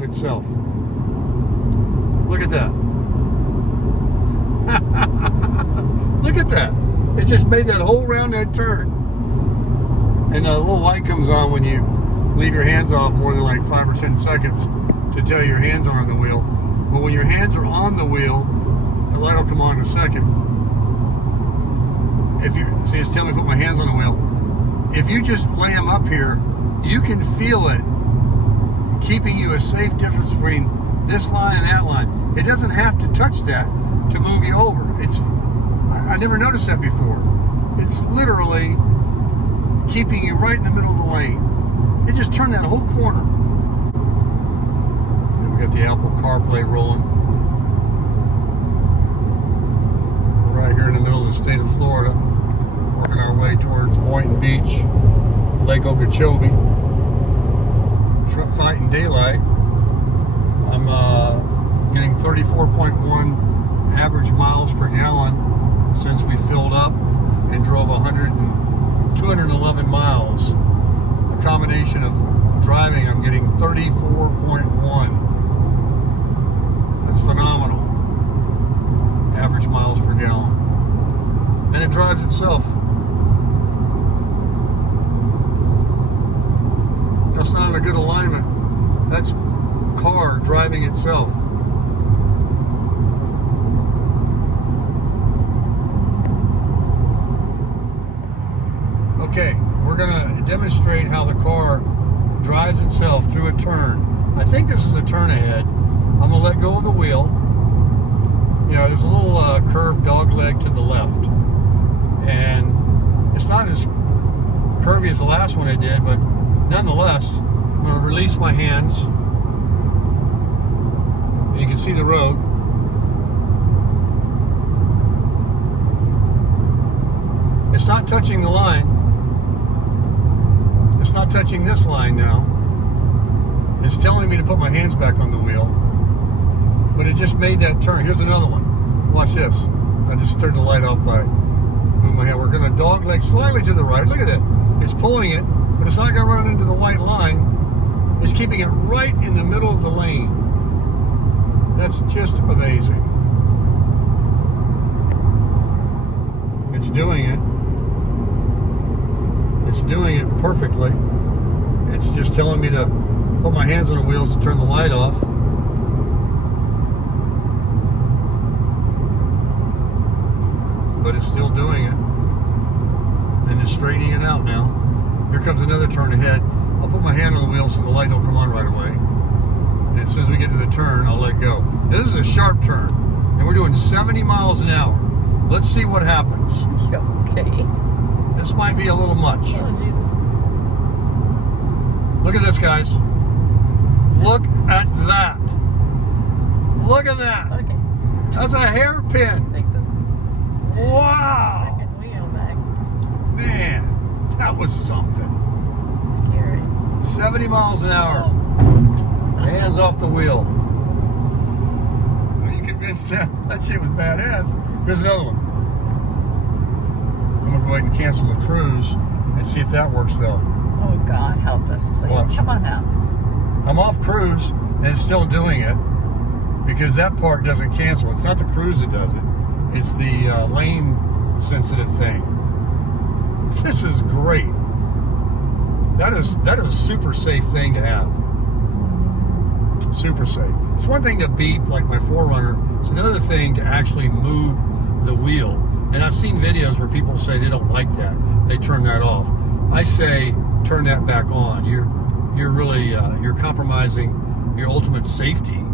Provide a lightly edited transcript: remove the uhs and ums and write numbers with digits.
drive itself. Look at that. Look at that. It just made that whole round-head turn. And a little light comes on when you leave your hands off more than like 5 or 10 seconds to tell you your hands are on the wheel. But when your hands are on the wheel, the light will come on in a second. If you see, it's telling me to put my hands on the wheel. If you just lay them up here, you can feel it keeping you a safe difference between this line and that line. It doesn't have to touch that to move you over. I never noticed that before. It's literally keeping you right in the middle of the lane. It just turned that whole corner. And we got the Apple CarPlay rolling. We're right here in the middle of the state of Florida, working our way towards Boynton Beach, Lake Okeechobee. Fighting daylight. I'm getting 34.1 average miles per gallon since we filled up and drove 211 miles. A combination of driving, I'm getting 34.1. That's phenomenal. Average miles per gallon. And it drives itself. That's not a good alignment. That's car driving itself. Okay, we're going to demonstrate how the car drives itself through a turn. I think this is a turn ahead. I'm going to let go of the wheel. Yeah, there's a little curved dog leg to the left. And it's not as curvy as the last one I did, but nonetheless, I'm going to release my hands. You can see the road. It's not touching the line. It's not touching this line now. It's telling me to put my hands back on the wheel. But it just made that turn. Here's another one. Watch this. I just turned the light off by moving my hand. We're going to dog leg slightly to the right. Look at it. It's pulling it, but it's not going to run into the white line. It's keeping it right in the middle of the lane. That's just amazing. It's doing it. It's doing it perfectly. It's just telling me to put my hands on the wheels to turn the light off. But it's still doing it. And it's straightening it out now. Here comes another turn ahead. I'll put my hand on the wheel so the light don't come on right away. And as soon as we get to the turn, I'll let go. This is a sharp turn. And we're doing 70 miles an hour. Let's see what happens. Okay. This might be a little much. Oh, Jesus. Look at this, guys. Look at that. Look at that. Okay. That's a hairpin. Take the Wow. fucking wheel back. Man, that was something. Scary. 70 miles an hour. Hands off the wheel. Are you convinced now? That shit was badass. Here's another one. I'm going to go ahead and cancel the cruise and see if that works, though. Oh, God, help us, please. Watch. Come on now. I'm off cruise, and it's still doing it because that part doesn't cancel. It's not the cruise that does it. It's the lane-sensitive thing. This is great. That is a super safe thing to have. Super safe. It's one thing to beep like my 4Runner. It's another thing to actually move the wheel. And I've seen videos where people say they don't like that. They turn that off. I say turn that back on. You're really you're compromising your ultimate safety